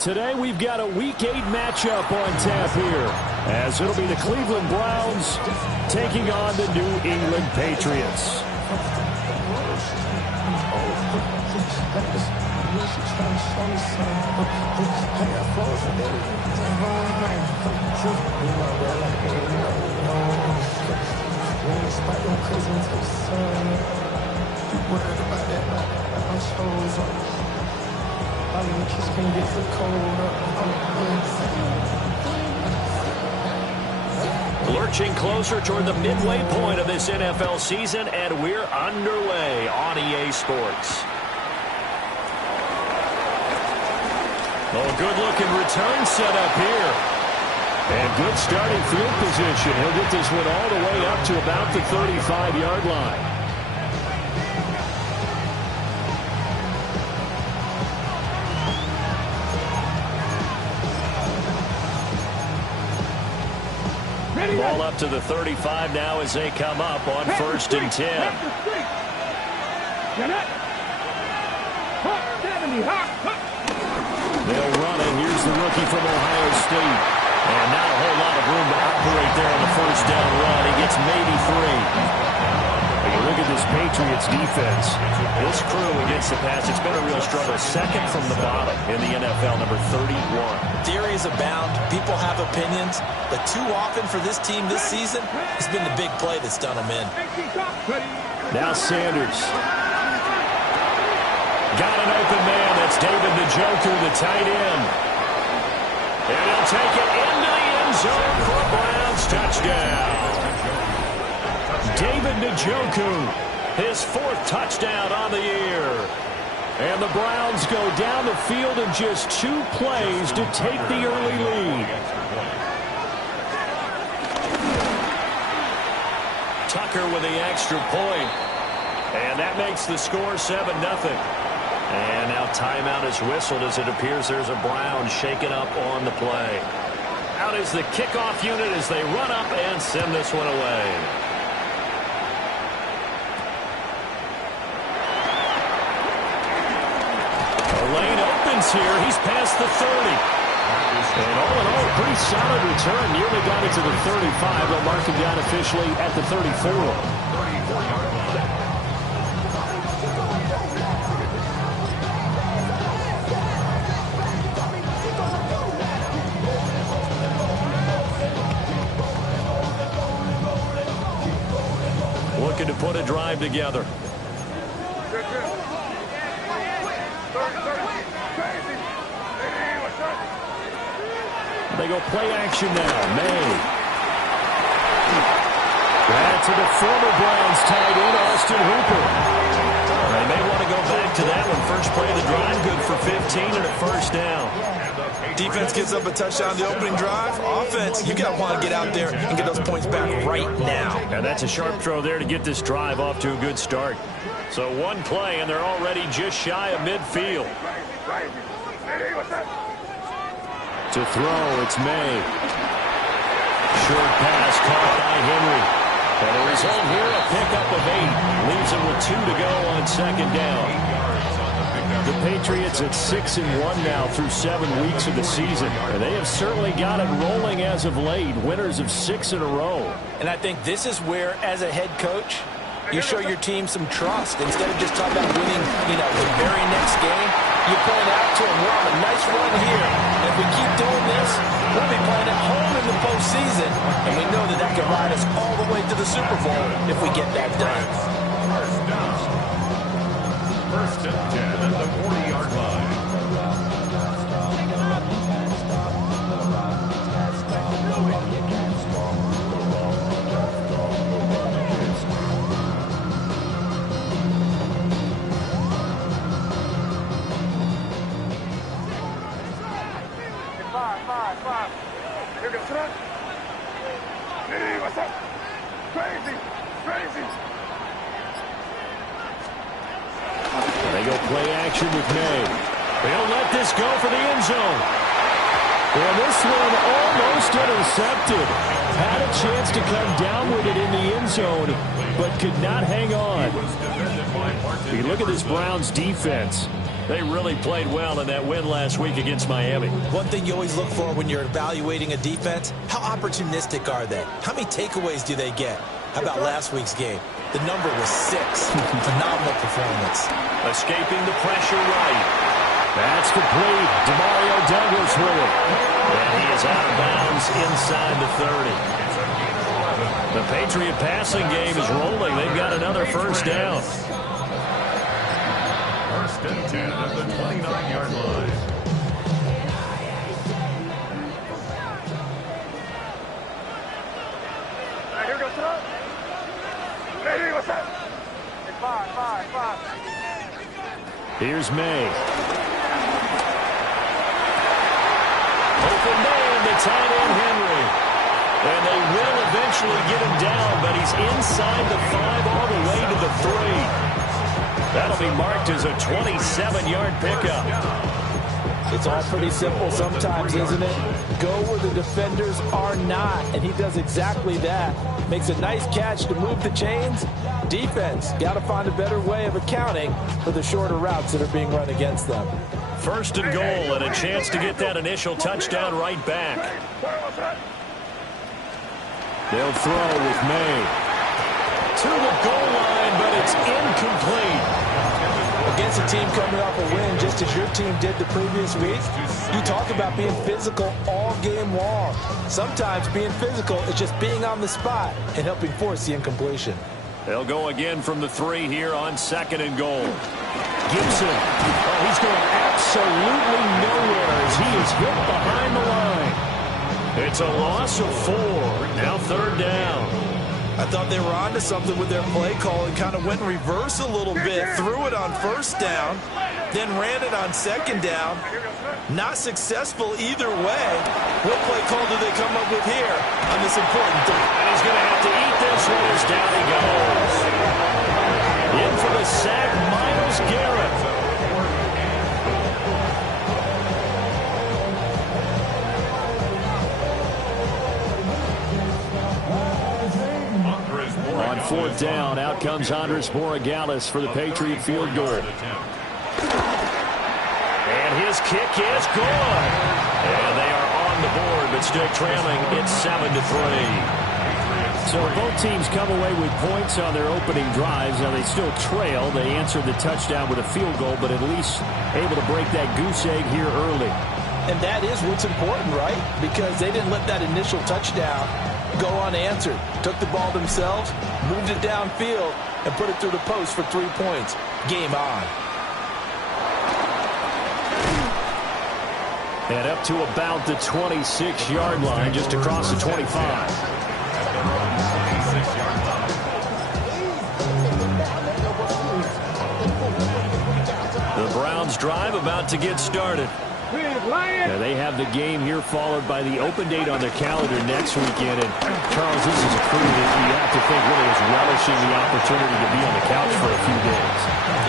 Today we've got a Week 8 matchup on tap here, as it'll be the Cleveland Browns taking on the New England Patriots. Lurching closer toward the midway point of this NFL season, and we're underway on EA Sports. Oh, good-looking return set up here. And good starting field position. He'll get this one all the way up to about the 35-yard line. Ball up to the 35 now as they come up on 1st and 10. They'll run it. Here's the rookie from Ohio State. And not a whole lot of room to operate there on the 1st down run. He gets maybe 3. When you look at this Patriots defense, this crew against the pass, it's been a real struggle. Second from the bottom in the NFL, number 31. Theories abound. People have opinions. But too often for this team this season, it's been the big play that's done them in. Now Sanders. Got an open man. That's David Njoku, the tight end. And he'll take it into the end zone for a Browns touchdown. David Njoku, his 4th touchdown on the year. And the Browns go down the field in just 2 plays to take the early lead. Tucker with the extra point. And that makes the score 7-0. And now timeout is whistled as it appears there's a Browns shaken up on the play. Out is the kickoff unit as they run up and send this one away. The lane opens here. He's past the 30. And all in all, a pretty solid return. Nearly got it to the 35. They'll mark him down officially at the 34. Looking to put a drive together. They go play action now. May. Back to the former Browns tight end, Austin Hooper. They may want to go back to that one. First play of the drive, good for 15 and a 1st down. Defense gives up a touchdown the opening drive. Offense, you got to want to get out there and get those points back right now. And that's a sharp throw there to get this drive off to a good start. So 1 play, and they're already just shy of midfield. To throw, it's May. Short pass caught by Henry. And the result here, a pickup of 8. Leaves him with 2 to go on 2nd down. The Patriots at 6-1 now through 7 weeks of the season. And they have certainly got it rolling as of late. Winners of 6 in a row. And I think this is where, as a head coach, you show your team some trust. Instead of just talking about winning, the very next game, you point out to them, we're on a nice run here. And if we keep doing this, we'll be playing at home in the postseason. And we know that that can ride us all the way to the Super Bowl if we get that done. 1st and 10 at the 40-yard line. Five. Here goes front. Hey, what's up? Crazy. They go play action with May. They don't let this go for the end zone. Well, this one almost intercepted. Had a chance to come down with it in the end zone, but could not hang on. You look at this Browns defense. They really played well in that win last week against Miami. One thing you always look for when you're evaluating a defense, how opportunistic are they? How many takeaways do they get? How about last week's game? The number was 6. Phenomenal performance. Escaping the pressure right. That's complete. Demario Douglas with it. And he is out of bounds inside the 30. The Patriot passing game is rolling. They've got another first down. First and 10 at the 29-yard line. Here goes up. Hey, what's up? It's 5. Here's May. Open man to tight end Henry. And they will eventually get him down, but he's inside the 5 all the way to the 3. That'll be marked as a 27-yard pickup. It's all pretty simple sometimes, isn't it? Go where the defenders are not, and he does exactly that. Makes a nice catch to move the chains. Defense, got to find a better way of accounting for the shorter routes that are being run against them. First and goal, and a chance to get that initial touchdown right back. They'll throw with May. To the goal line, but it's incomplete. Against a team coming off a win, just as your team did the previous week, you talk about being physical all game long. Sometimes being physical is just being on the spot and helping force the incompletion. They'll go again from the 3 here on second and goal. Gibson. Oh, he's going absolutely nowhere as he is hit behind the line. It's a loss of 4. Now third down. I thought they were onto something with their play call and kind of went in reverse a little bit. Threw it on first down, then ran it on second down. Not successful either way. What play call do they come up with here on this important thing? And he's going to have to eat this one as down he goes. In for the sack, Myles Garrett. On fourth down, out comes Andres Borregales for the Patriot field goal. And his kick is good. And they are on the board, but still trailing. It's 7-3. So both teams come away with points on their opening drives. Now they still trail. They answered the touchdown with a field goal, but at least able to break that goose egg here early. And that is what's important, right? Because they didn't let that initial touchdown go unanswered. Took the ball themselves, moved it downfield, and put it through the post for 3 points. Game on. And up to about the 26-yard line, just across the 25. The Browns drive about to get started. Now they have the game here followed by the open date on their calendar next weekend. And Charles, this is a crew that you have to think really is relishing the opportunity to be on the couch for a few days.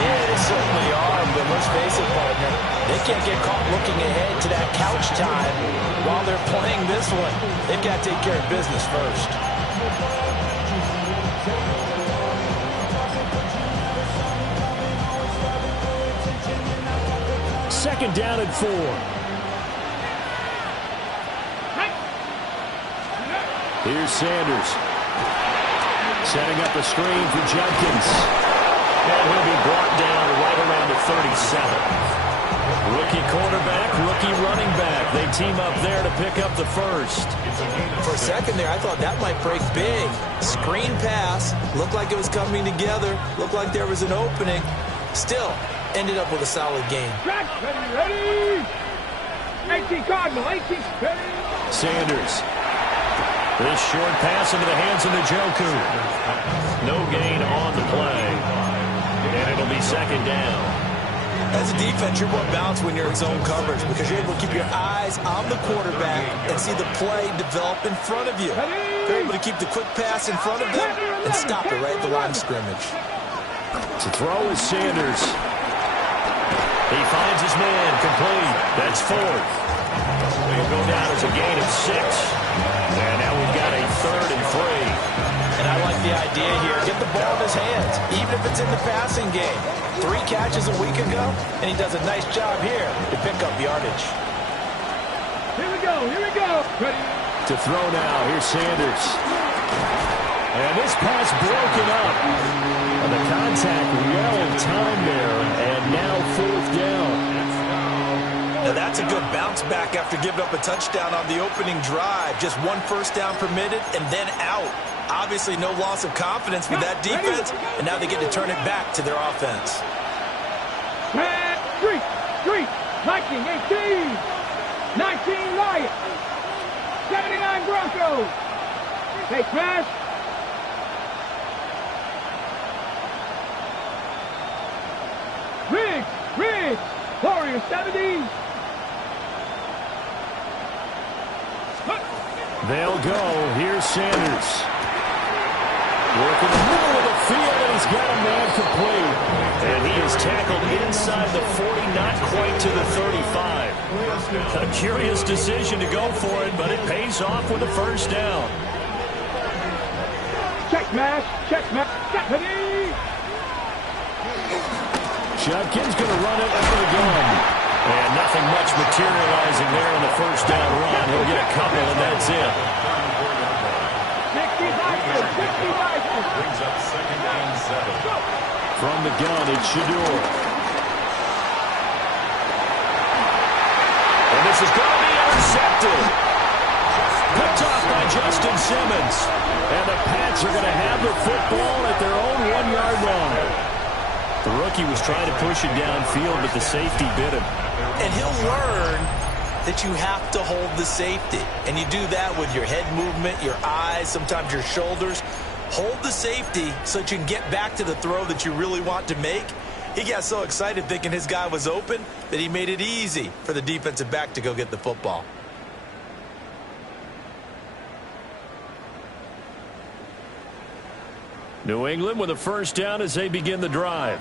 Yeah, they certainly are, but let's face it, partner. They can't get caught looking ahead to that couch time while they're playing this one. They've got to take care of business first. Second down and 4. Here's Sanders. Setting up a screen for Judkins. And he'll be brought down right around the 37. Rookie quarterback, rookie running back. They team up there to pick up the first. For a second there, I thought that might break big. Screen pass. Looked like it was coming together. Looked like there was an opening. Still, ended up with a solid game. Ready? 18 Cardinal, 18 ready. Sanders. This short pass into the hands of Njoku. No gain on the play. And it'll be second down. As a defense, you're more balanced when you're in zone coverage because you're able to keep your eyes on the quarterback and see the play develop in front of you. You're able to keep the quick pass in front of them and stop it right at the line of scrimmage. To throw is Sanders. He finds his man complete. That's fourth. It'll go down as a gain of 6. And now we've got a 3rd and 3. And I like the idea here. Get the ball in his hands, even if it's in the passing game. 3 catches a week ago, and he does a nice job here to pick up yardage. Here we go. Here we go. Ready. To throw now. Here's Sanders. And this pass broken up. And the contact well timed there. And now 4th down. Now that's a good bounce back after giving up a touchdown on the opening drive. Just 1 first down permitted and then out. Obviously no loss of confidence with that defense, and now they get to turn it back to their offense. 3, 19, 18, 19 Lions, 79 Broncos. Take pass. Riggs, Warriors 70. They'll go. Here's Sanders. Working the middle of the field, and he's got a man complete. And he is tackled inside the 40, not quite to the 35. A curious decision to go for it, but it pays off with a first down. Check smash. Stephanie. Judkins going to run it out of the gun. And nothing much materializing there on the first down run. He'll get a couple, and that's it. 65. Brings up 2nd and 7. From the gun, it's Shador. And this is going to be intercepted. Picked off by Justin Simmons. And the Pats are going to have the football at their own 1-yard line. The rookie was trying to push it downfield, but the safety bit him. And he'll learn that you have to hold the safety. And you do that with your head movement, your eyes, sometimes your shoulders. Hold the safety so that you can get back to the throw that you really want to make. He got so excited thinking his guy was open that he made it easy for the defensive back to go get the football. New England with a first down as they begin the drive.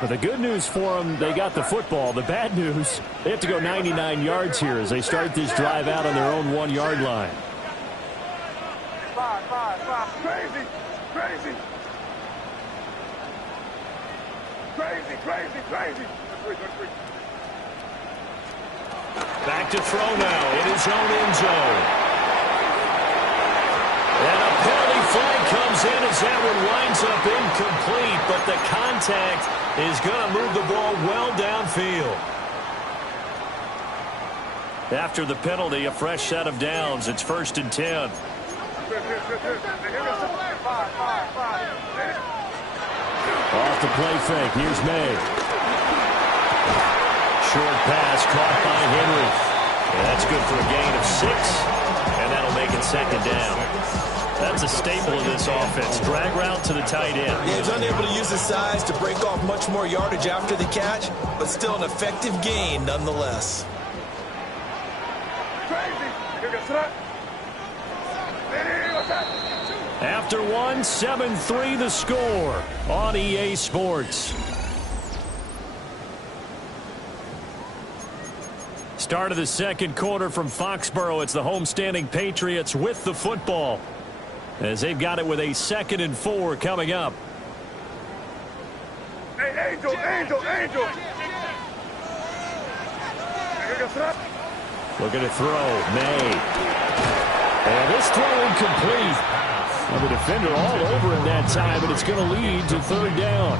But the good news for them, they got the football. The bad news, they have to go 99 yards here as they start this drive out on their own 1-yard line. 5. Crazy. Back to throw now in his own end zone. And a penalty flag comes in as that one winds up incomplete, but the contact is going to move the ball well downfield. After the penalty, a fresh set of downs. It's 1st and 10. Off the play fake. Here's May. Short pass caught by Henry. And that's good for a gain of 6. And that'll make it 2nd down. That's a staple of this offense. Drag route to the tight end. Yeah, he's unable to use his size to break off much more yardage after the catch, but still an effective gain nonetheless. After 1, 7-3 the score on EA Sports. Start of the second quarter from Foxborough. It's the homestanding Patriots with the football, as they've got it with a 2nd and 4 coming up. Hey, Angel. Looking to throw. May. And this throw incomplete. Well, the defender all over him that time, and it's going to lead to 3rd down.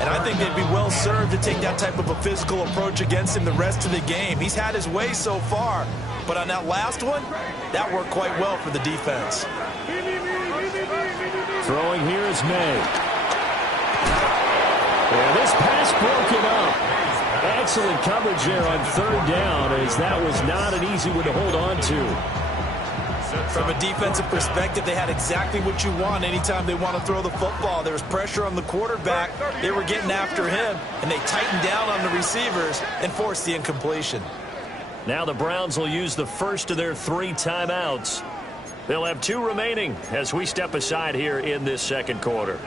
And I think they'd be well served to take that type of a physical approach against him the rest of the game. He's had his way so far, but on that last one, that worked quite well for the defense. Throwing here is May. And this pass broken up. Excellent coverage there on 3rd down, as that was not an easy one to hold on to. From a defensive perspective, they had exactly what you want anytime they want to throw the football. There was pressure on the quarterback. They were getting after him, and they tightened down on the receivers and forced the incompletion. Now the Browns will use the first of their 3 timeouts. They'll have 2 remaining as we step aside here in this second quarter.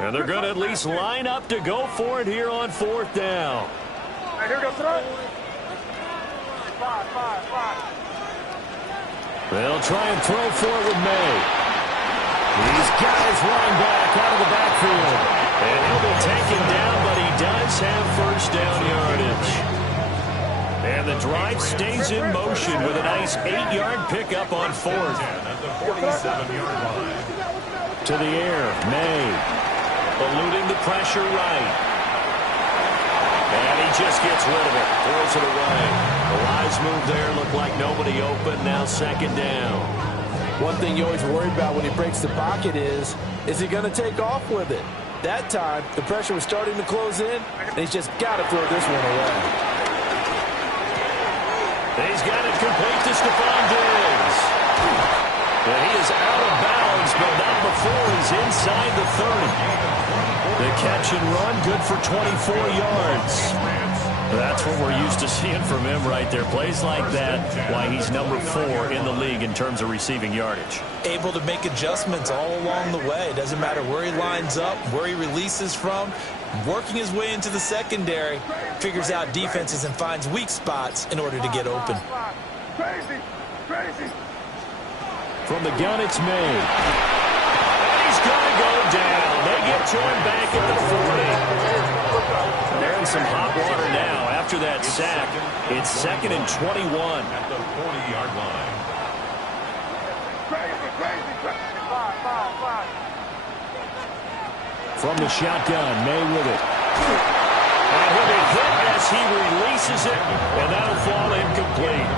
And they're going to at least line up to go for it here on 4th down. Hey, here goes throw. Five. They'll try and throw for it with May. He's got his running back out of the backfield. And he'll be taken down, but he does have first down yardage. And the drive stays in motion with a nice 8-yard pickup on 4th. At the 47-yard line. To the air, May. Eluding the pressure right. And he just gets rid of it. Throws it away. The wise move there. Looked like nobody open. Now 2nd down. One thing you always worry about when he breaks the pocket is he going to take off with it? That time, the pressure was starting to close in, and he's just got to throw this one away. He's got it complete to Stephon Diggs. And he is out of bounds, but not before he's inside the 30. The catch and run, good for 24 yards. That's what we're used to seeing from him right there. Plays like that, why he's number 4 in the league in terms of receiving yardage. Able to make adjustments all along the way. Doesn't matter where he lines up, where he releases from. Working his way into the secondary, figures out defenses and finds weak spots in order to get open. Crazy. From the gun, it's May. And he's going to go down. They get to him back at the 40. They're in some hot water now after that sack. It's 2nd and 21. At the 40-yard line. Crazy. Five. From the shotgun, May with it. And he'll be hit as he releases it, and that'll fall incomplete.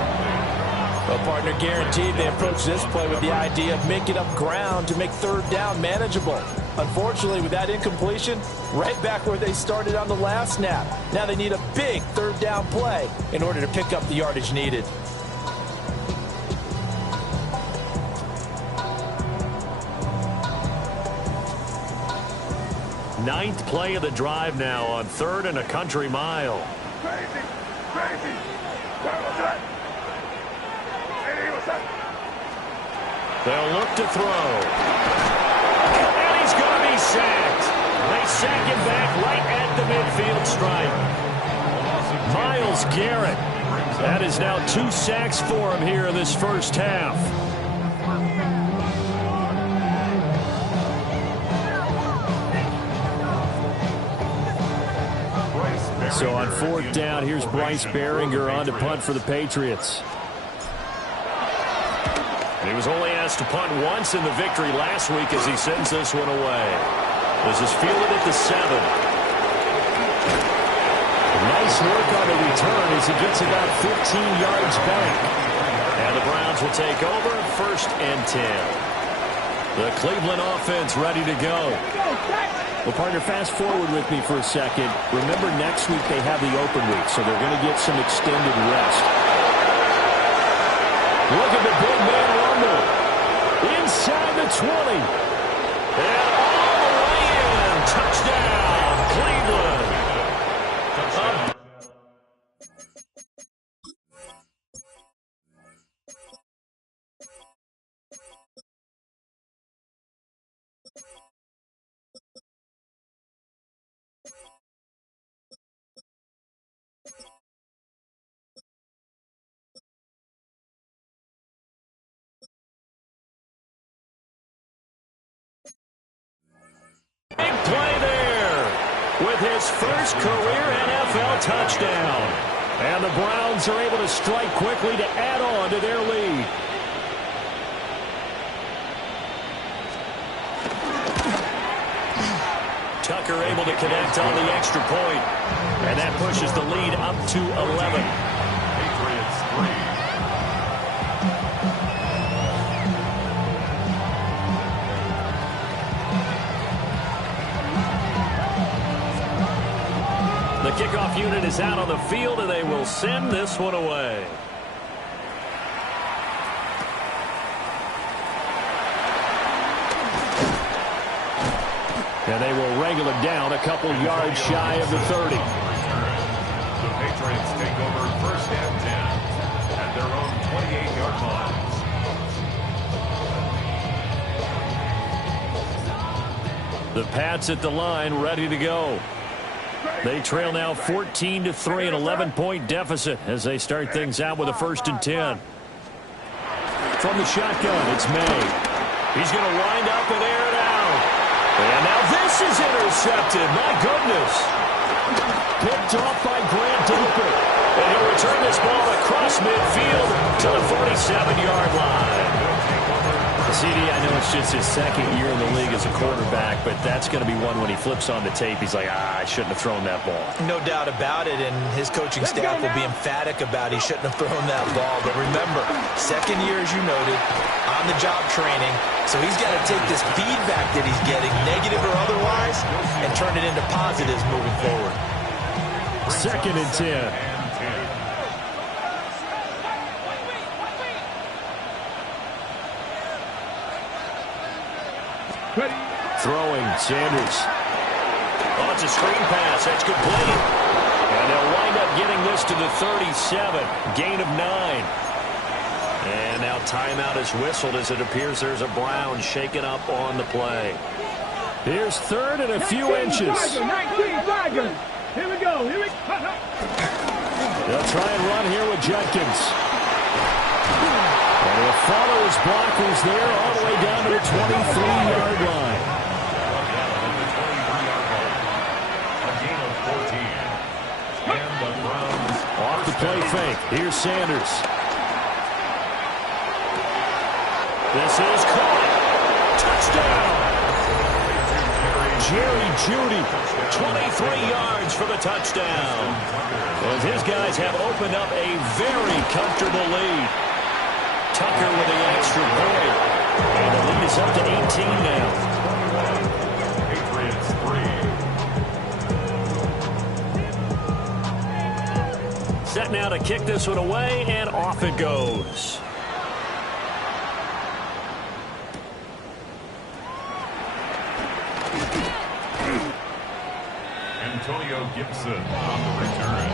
Well, partner, guaranteed they approach this play with the idea of making up ground to make 3rd down manageable. Unfortunately, with that incompletion, right back where they started on the last snap. Now they need a big 3rd down play in order to pick up the yardage needed. Ninth play of the drive now on 3rd and a country mile. Crazy. They'll look to throw. And he's going to be sacked. They sack him back right at the midfield stripe. Myles Garrett. That is now 2 sacks for him here in this first half. So on 4th down, here's Bryce Baringer on to punt for the Patriots. And he was only asked to punt once in the victory last week as he sends this one away. This is fielded at the 7. Nice work on the return as he gets about 15 yards back. And the Browns will take over 1st and 10. The Cleveland offense ready to go. Well, partner, fast forward with me for a second. Remember, next week they have the open week, so they're going to get some extended rest. Look at the big man rumble. Inside the 20. And all the way in. Touchdown, Cleveland. Big play there with his first career NFL touchdown. And the Browns are able to strike quickly to add on to their lead. Tucker able to connect on the extra point. And that pushes the lead up to 11. Patriots 3. The kickoff unit is out on the field, and they will send this one away. And they will wrangle it down a couple yards shy of the 30. The Patriots take over 1st and 10 at their own 28-yard line. The Pats at the line, ready to go. They trail now 14-3, an 11-point deficit as they start things out with a 1st and 10. From the shotgun, it's May. He's going to wind up and air it out. And now this is intercepted. My goodness. Picked off by Grant Dupert. And he'll return this ball across midfield to the 47-yard line. CD, I know it's just his 2nd year in the league as a quarterback, but that's going to be one when he flips on the tape. He's like, I shouldn't have thrown that ball. No doubt about it, and his coaching staff will be emphatic about he shouldn't have thrown that ball. But remember, 2nd year, as you noted, on-the-job training, so he's got to take this feedback that he's getting, negative or otherwise, and turn it into positives moving forward. 2nd and 10. Throwing, Sanders. Oh, it's a screen pass. That's complete. And they'll wind up getting this to the 37. Gain of 9. And now timeout is whistled as it appears there's a Brown shaken up on the play. Here's 3rd and a few inches. 19, here we go. They'll try and run here with Judkins. And he'll follow his blockers there all the way down to the 23-yard line. Off the play fake. Here's Sanders. This is caught. Touchdown. Jerry Jeudy, 23 yards for the touchdown. As his guys have opened up a very comfortable lead. Tucker with the extra point. And the lead is up to 18 now. Set now to kick this one away, and off it goes. Antonio Gibson on the return.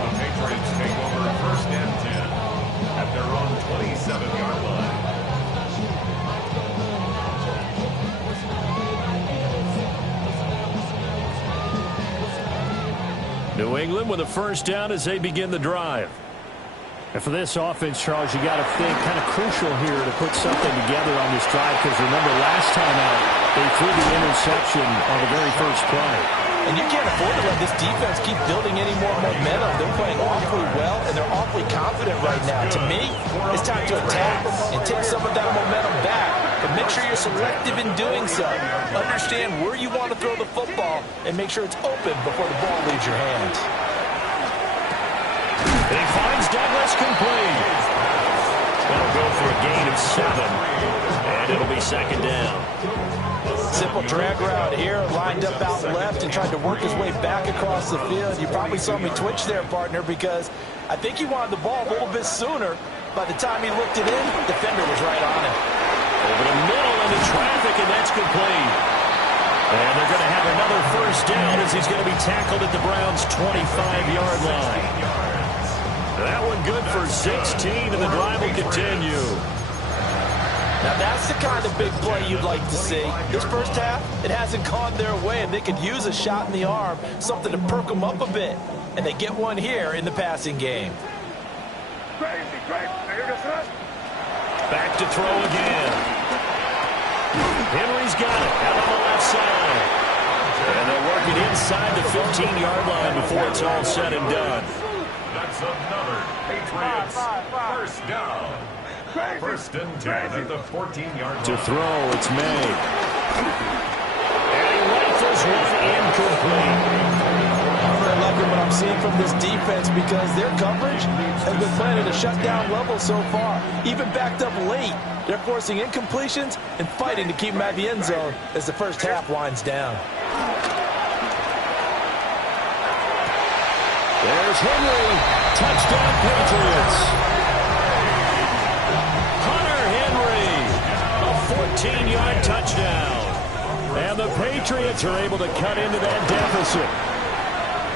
The Patriots take over 1st and 10 at their own 27-yard line. New England with a 1st down as they begin the drive. And for this offense, Charles, you got to think kind of crucial here to put something together on this drive, because remember last time out they threw the interception on the very first play. And you can't afford to let this defense keep building any more momentum. They're playing awfully well, and they're awfully confident right now. To me, it's time to attack and take some of that momentum back. But make sure you're selective in doing so. Understand where you want to throw the football and make sure it's open before the ball leaves your hands. He finds Douglas complete. That'll go for a gain of 7. And it'll be 2nd down. Simple drag route here, lined up out left and tried to work his way back across the field. You probably saw me twitch there, partner, because I think he wanted the ball a little bit sooner. By the time he looked it in, the defender was right on him. Over the middle into traffic, and that's complete. And they're going to have another 1st down as he's going to be tackled at the Browns' 25-yard line. That one good for 16, and the drive will continue. Now that's the kind of big play you'd like to see. This first half, it hasn't gone their way, and they could use a shot in the arm, something to perk them up a bit. And they get one here in the passing game. Back to throw again. Henry's got it out on the left side. And they'll work it inside the 15-yard line before it's all said and done. That's another Patriots 1st down. 1st and 10 at the 14-yard line. To throw, it's May. And he rifles one incomplete. I'm liking what I'm seeing from this defense because their coverage has been playing at a shutdown level so far. Even backed up late, they're forcing incompletions and fighting to keep them at the end zone as the first half winds down. There's Henry. Touchdown, Patriots. Hunter Henry. A 14-yard touchdown. And the Patriots are able to cut into that deficit.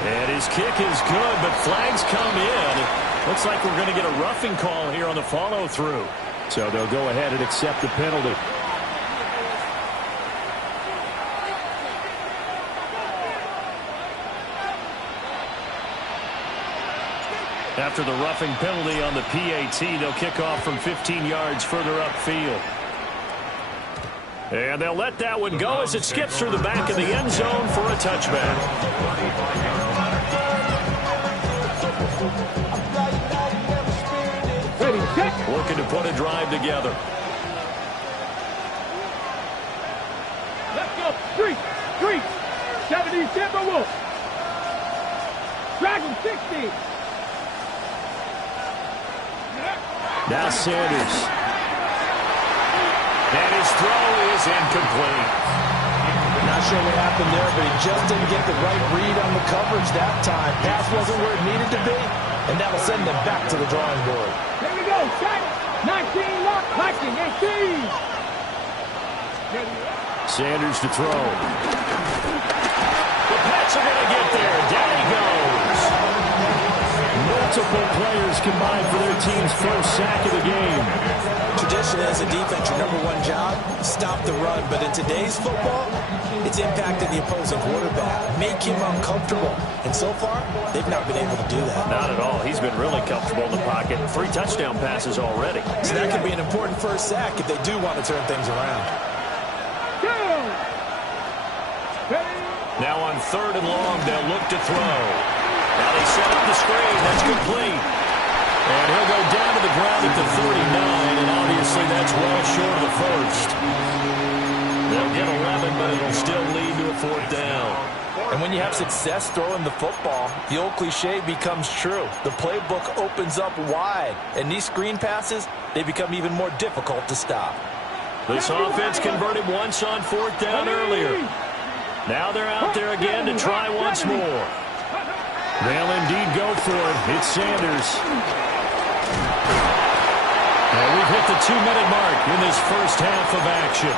And his kick is good, but flags come in. Looks like we're going to get a roughing call here on the follow-through. So they'll go ahead and accept the penalty. After the roughing penalty on the PAT, they'll kick off from 15 yards further upfield. And they'll let that one go as it skips through the back of the end zone for a touchback. Looking to put a drive together. Let's go. Street. 70 Timberwolves. Dragon 60. Now Sanders. And his throw is incomplete. Not sure what happened there, but he just didn't get the right read on the coverage that time. Pass wasn't where it needed to be, and that'll send them back to the drawing board. Here we go. Shot. 19 lock. Liking 18. Sanders to throw. The Pats are going to get there. Down he goes. Multiple players combined for their team's first sack of the game. Traditionally, as a defense, your number one job, stop the run. But in today's football, it's impacted the opposing quarterback, make him uncomfortable. And so far, they've not been able to do that. Not at all. He's been really comfortable in the pocket. 3 touchdown passes already. So that could be an important first sack if they do want to turn things around. Now on 3rd and long, they'll look to throw. Now they set up the screen. That's complete. And he'll go down to the ground at the 39, and obviously that's well short of the first. They'll get 11, but it'll still lead to a 4th down. And when you have success throwing the football, the old cliche becomes true. The playbook opens up wide, and these screen passes, they become even more difficult to stop. This offense converted once on 4th down earlier. Now they're out there again to try once more. They'll indeed go for it. It's Sanders. And we've hit the 2-minute mark in this first half of action.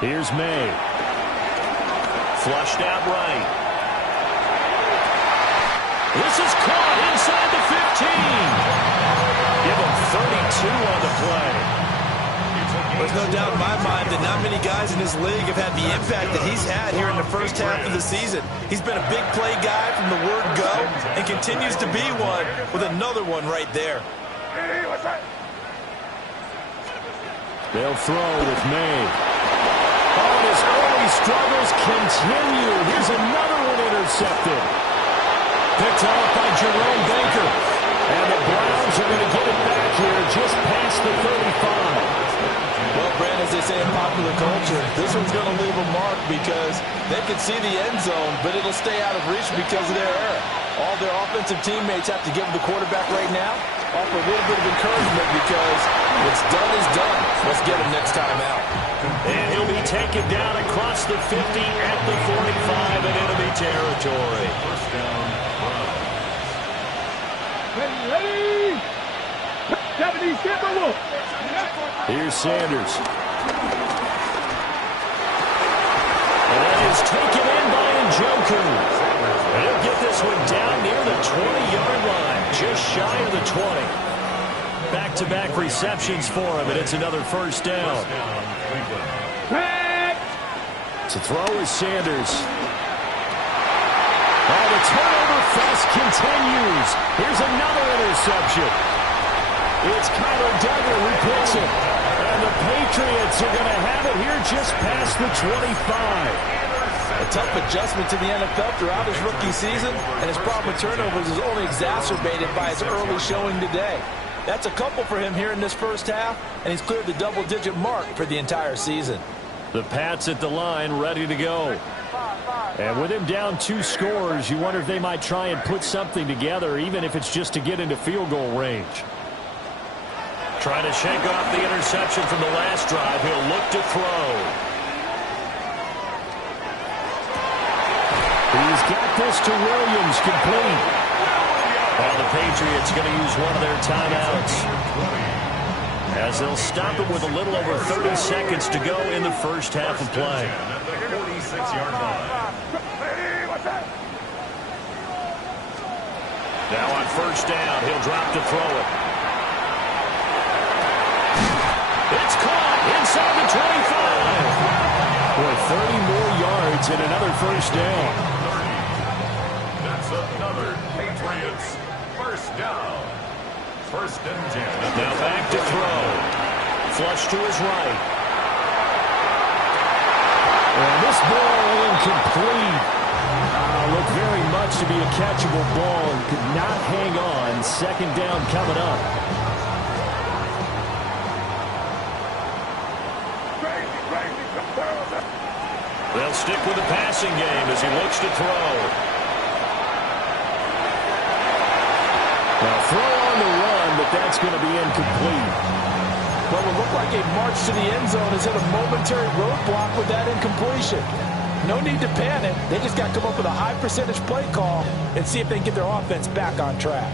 Here's May. Flushed out right. This is caught inside the 15. Give him 32 on the play. There's no doubt in my mind that not many guys in this league have had the impact that he's had here in the first half of the season. He's been a big play guy from the word go and continues to be one with another one right there. They'll throw with May. Oh, and his early struggles continue. Here's another one intercepted. Picked off by Jerome Baker. And the Browns are going to get it back here just past the 35. Well, Brand, as they say in popular culture, this one's going to leave a mark because they can see the end zone, but it'll stay out of reach because of their error. All their offensive teammates have to give the quarterback right now offer a little bit of encouragement because what's done is done. Let's get him next time out. And he'll be taken down across the 50 at the 45 in enemy territory. First down, Ready. 70 Timberwolves. Here's Sanders. And that is taken in by Njoku. And he'll get this one down near the 20-yard line, just shy of the 20. Back-to-back receptions for him, and it's another first down. To throw is Sanders. Oh, the turnover fest continues. Here's another interception. It's Kyler Duggar who picks it. And the Patriots are going to have it here just past the 25. A tough adjustment to the NFL throughout his rookie season, and his problem with turnovers is only exacerbated by his early showing today. That's a couple for him here in this first half, and he's cleared the double-digit mark for the entire season. The Pats at the line, ready to go. And with him down 2 scores, you wonder if they might try and put something together, even if it's just to get into field goal range. Trying to shake off the interception from the last drive. He'll look to throw. He's got this to Williams, complete. Well, the Patriots going to use one of their timeouts, as they'll stop it with a little over 30 seconds to go in the first half of play. at the 46-yard line. Now on first down, he'll drop to throw it. It's caught inside the 25. Boy, 30 more yards and another first down. 30. That's another Patriots first down. First and 10. Now back to throw. Flush to his right. And this ball incomplete. Looked very much to be a catchable ball and could not hang on. Second down coming up. They'll stick with the passing game as he looks to throw. Now throw on the run, but that's going to be incomplete. Well, it looked like a march to the end zone has hit a momentary roadblock with that incompletion. No need to panic. They just got to come up with a high percentage play call and see if they can get their offense back on track.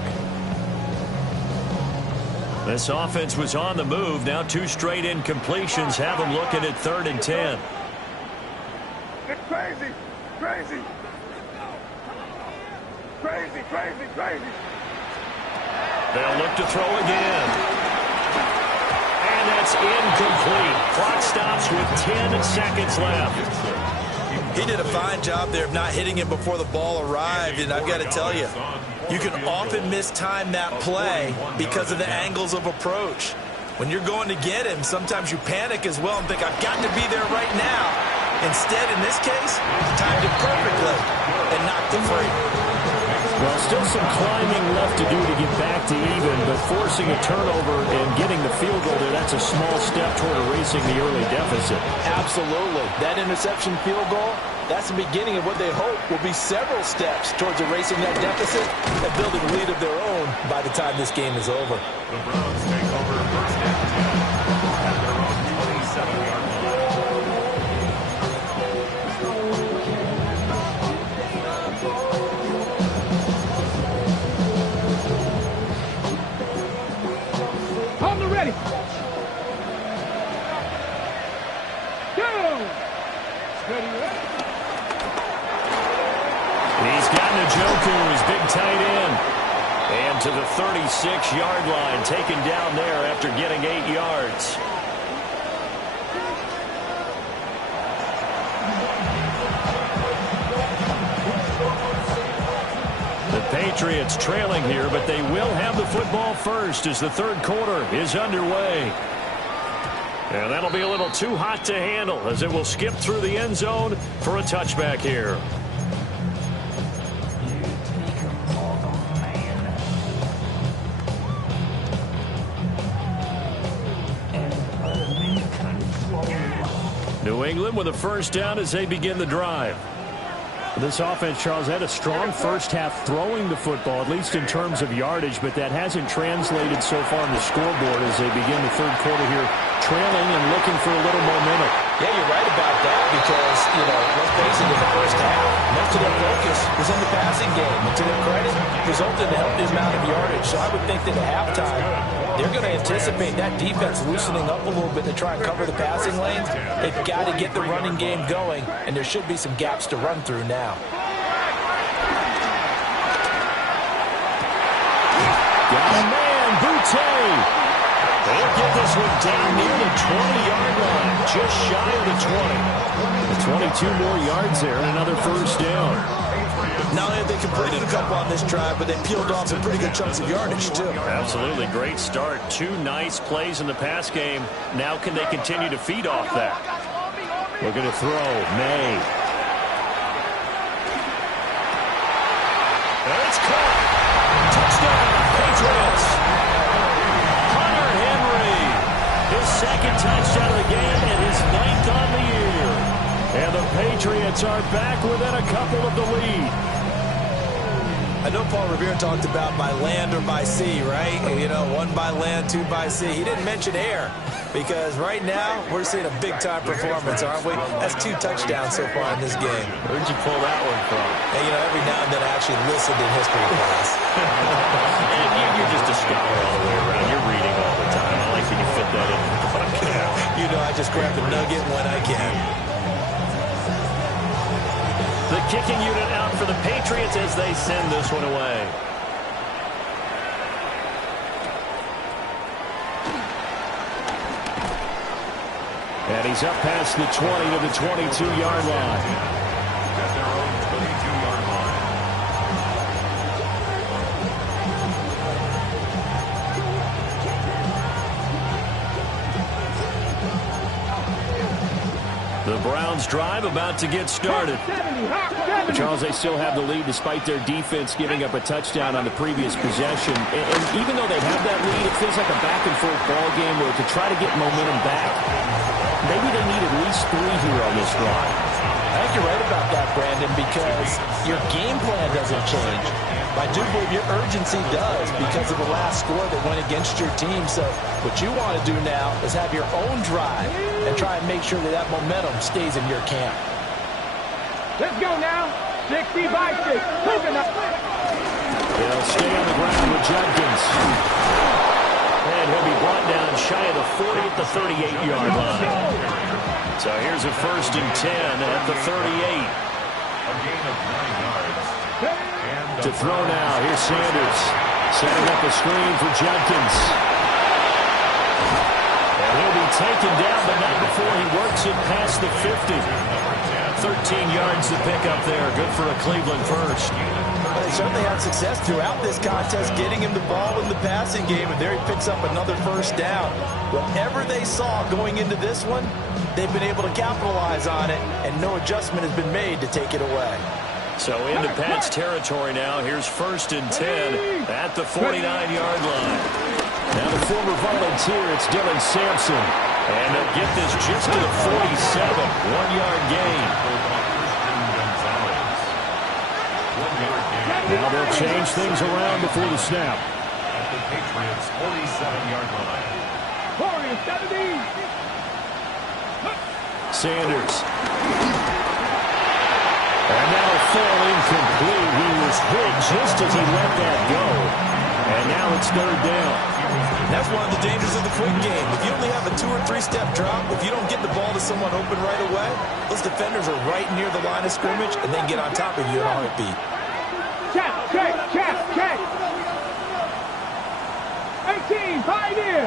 This offense was on the move. Now 2 straight incompletions have them looking at 3rd and 10. It's crazy, crazy. Crazy, crazy, crazy. They'll look to throw again. And that's incomplete. Clock stops with 10 seconds left. He did a fine job there of not hitting him before the ball arrived, and I've got to tell you, you can often mistime that play because of the angles of approach. When you're going to get him, sometimes you panic as well and think, I've got to be there right now. Instead, in this case, timed it perfectly and knocked it free. Well, still some climbing left to do to get back to even, but forcing a turnover and getting the field goal there, that's a small step toward erasing the early deficit. Absolutely. That interception field goal, that's the beginning of what they hope will be several steps towards erasing that deficit and building a lead of their own by the time this game is over. The Browns take over first and 10 at their own 27-yard line. Ready. Go. He's got Ncaa, his big tight end. And to the 36-yard line, taken down there after getting 8 yards. The Patriots trailing here, but they will have the football first as the third quarter is underway. And that'll be a little too hot to handle as it will skip through the end zone for a touchback here. New England with a first down as they begin the drive. This offense, Charles, had a strong first half throwing the football, at least in terms of yardage, but that hasn't translated so far on the scoreboard as they begin the third quarter here, trailing and looking for a little momentum. Yeah, you're right about that because, let's face it, in the first half, most of their focus was in the passing game. And to their credit, resulted in a healthy amount of yardage. So I would think that at halftime, they're going to anticipate that defense loosening up a little bit to try and cover the passing lanes. They've got to get the running game going, and there should be some gaps to run through now. Got a man, Boutte. They'll get this one down near the 20-yard line, just shy of the 20. 22 more yards there and another first down. Not only have they completed a couple on this drive, but they peeled off some pretty good chunks of yardage, too. Absolutely. Great start. 2 nice plays in the pass game. Now can they continue to feed off that? Looking to throw. May. And it's caught. Touchdown, Patriots. Hunter Henry. His second touchdown of the game and his 9th on the year. And the Patriots are back within a couple of the lead. I know Paul Revere talked about by land or by sea, right? 1 by land, 2 by sea. He didn't mention air because right now we're seeing a big-time performance, aren't we? That's 2 touchdowns so far in this game. Where'd you pull that one from? And, every now and then I actually listened in history class. And you're just a scholar all the way around. You're reading all the time. I like when you fit that in the podcast. I just grab the nugget when I can. The kicking unit out for the Patriots as they send this one away. And he's up past the 20 to the 22-yard line. At their own 22-yard line. The Browns drive about to get started. Charles, they still have the lead despite their defense giving up a touchdown on the previous possession. And even though they have that lead, it feels like a back-and-forth ball game where to try to get momentum back, maybe they need at least 3 here on this drive. I think you're right about that, Brandon, because your game plan doesn't change. I do believe your urgency does because of the last score that went against your team. So what you want to do now is have your own drive and try and make sure that that momentum stays in your camp. Let's go now. 60 by 6. They'll stay on the ground with Judkins. And he'll be brought down shy of the 40 at the 38-yard line. So here's a 1st and 10 at the 38. A gain of 9 yards. To throw now, here's Sanders. Setting up a screen for Judkins. And he'll be taken down, but not before he works it past the 50. 13 yards to pick up there. Good for a Cleveland first. They certainly had success throughout this contest, getting him the ball in the passing game, and there he picks up another 1st down. Whatever they saw going into this one, they've been able to capitalize on it, and no adjustment has been made to take it away. So into Pat's territory now. Here's 1st and 10 at the 49-yard line. Now the former volunteer, it's Dylan Sampson. And they'll get this just to the 47. 1-yard gain. Now they'll change things around before the snap. At the Patriots' 47-yard line. 70. Sanders. And that'll fall incomplete. He was hit just as he let that go. And now it's 3rd down. That's one of the dangers of the quick game. If you only have a 2- or 3-step drop, if you don't get the ball to someone open right away, those defenders are right near the line of scrimmage and they get on top of you in a heartbeat. Check. 18, pioneer.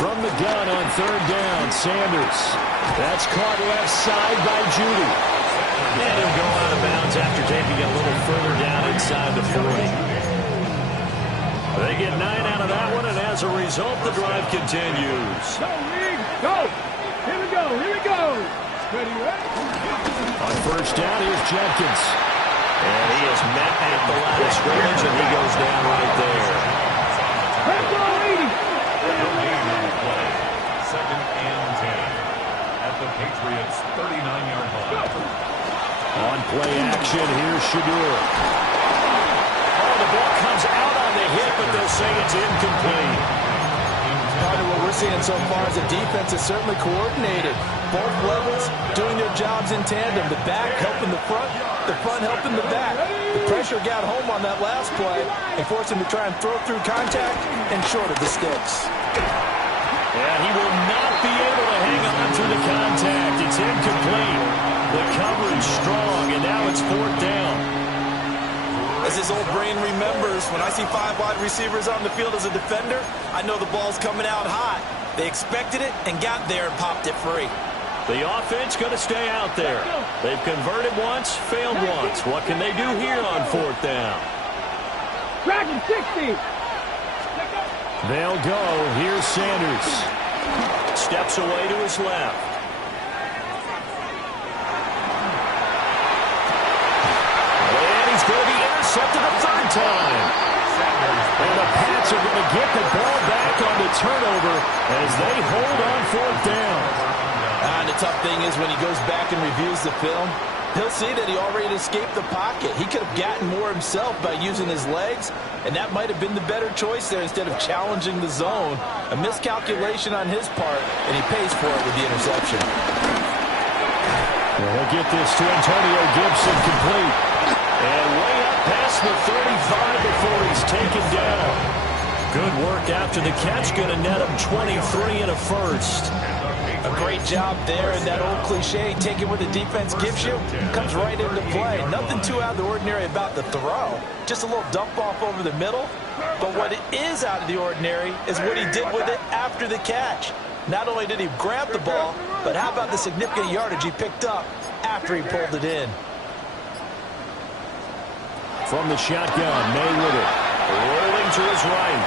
From the gun on 3rd down, Sanders. That's caught left side by Judy. And he'll go out of bounds after taking it a little further down inside the 40. They get 9 out of that one, and as a result, the drive continues. Go, Rig. Go. Here we go. Ready, ready. On 1st down, here's Jenkins. And he is met at the line of scrimmage, and he goes down right there. Let's go, 80. 2nd and 10. At the Patriots' 39-yard line. On play action, here's Shadur. Oh, the ball comes out on the hit, but they'll say it's incomplete. Part of what we're seeing so far is the defense is certainly coordinated. Both levels doing their jobs in tandem. The back helping the front helping the back. The pressure got home on that last play and forced him to try and throw through contact and short of the sticks. And he will not be able to hang on through the contact. It's incomplete. The coverage strong, and now it's 4th down. As his old brain remembers, when I see 5 wide receivers on the field as a defender, I know the ball's coming out hot. They expected it and got there and popped it free. The offense going to stay out there. They've converted once, failed once. What can they do here on 4th down? Dragon 60. They'll go. Here's Sanders. Steps away to his left. And he's going to be intercepted a 3rd time. And the Pats are going to get the ball back on the turnover as they hold on 4th down. And the tough thing is when he goes back and reviews the film, he'll see that he already escaped the pocket. He could have gotten more himself by using his legs, and that might have been the better choice there instead of challenging the zone. A miscalculation on his part, and he pays for it with the interception. Well, he'll get this to Antonio Gibson complete. And way up past the 35 before he's taken down. Good work after the catch. Going to net him 23 and a 1st. A great job there, and that old cliche, take it what the defense gives you, comes right into play. Nothing too out of the ordinary about the throw. Just a little dump off over the middle. But what is out of the ordinary is what he did with it after the catch. Not only did he grab the ball, but how about the significant yardage he picked up after he pulled it in. From the shotgun, May with it. Rolling to his right.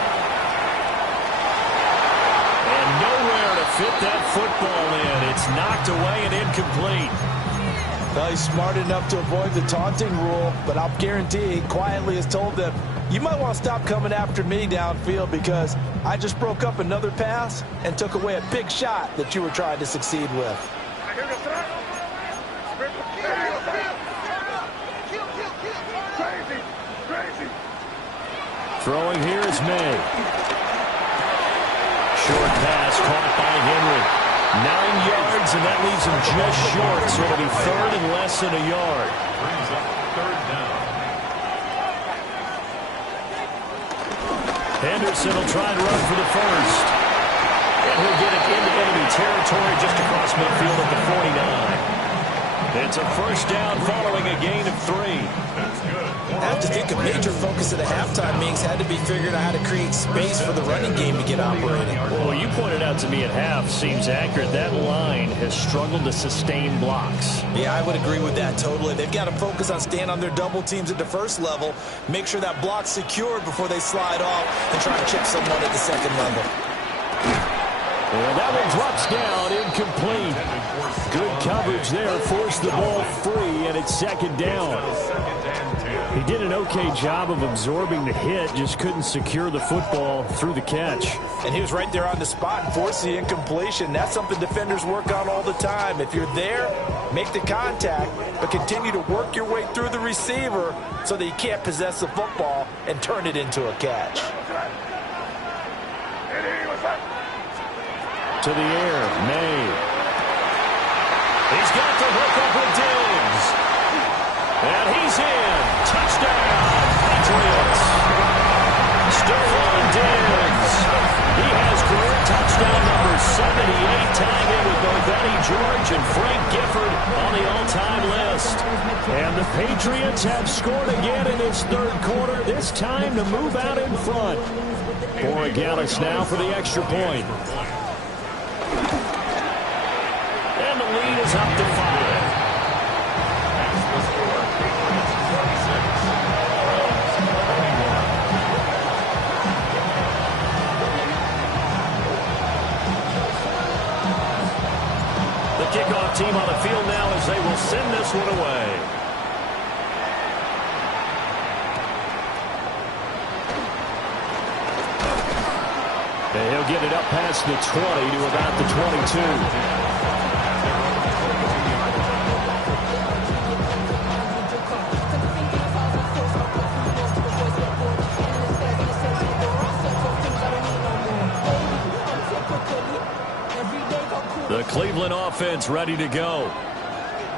And nowhere to fit that football in. It's knocked away and incomplete. Well, he's smart enough to avoid the taunting rule, but I'll guarantee he quietly has told them, you might want to stop coming after me downfield because I just broke up another pass and took away a big shot that you were trying to succeed with. Throwing here is May. Short pass caught by Henry. 9 yards, and that leaves him just short, so it'll be third and less than a yard. Brings up third down. Henderson will try and run for the first. And he'll get it into enemy territory just across midfield at the 49. It's a first down following a gain of 3. That's good. I have to think a major focus of the halftime meetings had to be figuring out how to create space for the running game to get operating. Well, you pointed out to me at half seems accurate. That line has struggled to sustain blocks. Yeah, I would agree with that totally. They've got to focus on staying on their double teams at the first level, make sure that block's secured before they slide off and try to chip someone at the second level. And that one drops down, incomplete. Good coverage there, forced the ball free, and it's second down. He did an okay job of absorbing the hit, just couldn't secure the football through the catch. And he was right there on the spot and forced the incompletion. That's something defenders work on all the time. If you're there, make the contact, but continue to work your way through the receiver so that you can't possess the football and turn it into a catch. To the air, May. He's got the hook up with Diggs. And he's in. Touchdown, Patriots. Stephon Diggs. He has career touchdown number 78, tying in with both Eddie George and Frank Gifford on the all-time list. And the Patriots have scored again in this third quarter, this time to move out in front. Borregales now for the extra point. And the lead is up to 5. The kickoff team on the field now as they will send this one away. And he'll get it up past the 20 to about the 22. The Cleveland offense ready to go.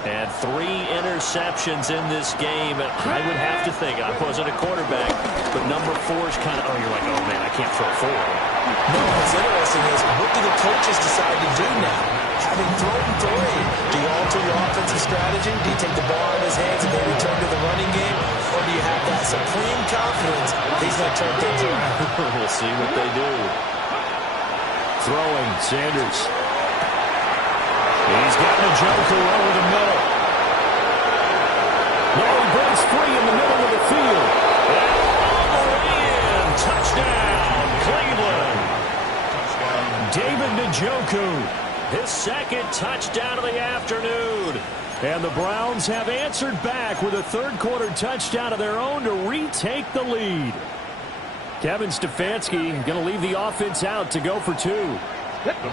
And 3 interceptions in this game. I would have to think, I wasn't a quarterback, but number 4 is kind of, you're like, oh man, I can't throw 4. No, what's interesting is, what do the coaches decide to do now? Having thrown 3, do you alter your offensive strategy? Do you take the ball in his hands and maybe turn to the running game? Or do you have that supreme confidence that he's going to turn things around? We'll see what they do. Throwing, Sanders. He's got Njoku over the middle. Now he breaks free in the middle of the field. And all the way in. Touchdown, Cleveland. David Njoku, his second touchdown of the afternoon. And the Browns have answered back with a third-quarter touchdown of their own to retake the lead. Kevin Stefanski going to leave the offense out to go for 2.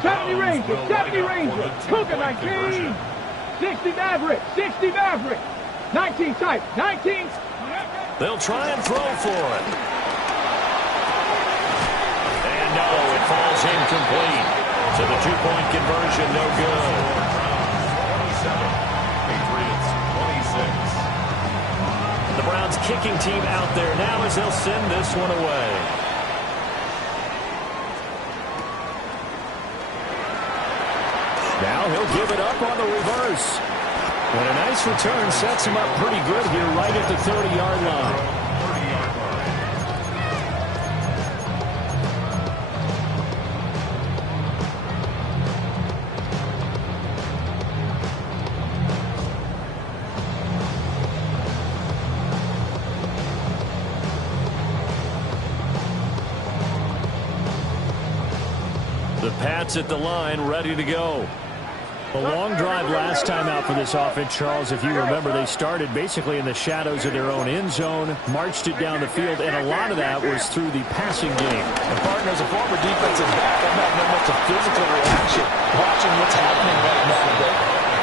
70 Ranger, 70 Ranger, Cougar 19, 60 Maverick, 60 Maverick, 19 type, 19. They'll try and throw for it. And no, it falls incomplete. So the 2-point conversion, no good. 27, Patriots 26. The Browns kicking team out there now as they'll send this one away. he'll give it up on the reverse. And a nice return sets him up pretty good here right at the 30-yard line. The Pats at the line, ready to go. A long drive last time out for this offense, Charles. If you remember, they started basically in the shadows of their own end zone, marched it down the field, and a lot of that was through the passing game. And partner, as a former defensive back, I'm not knowing much of physical reaction watching what's happening right now. But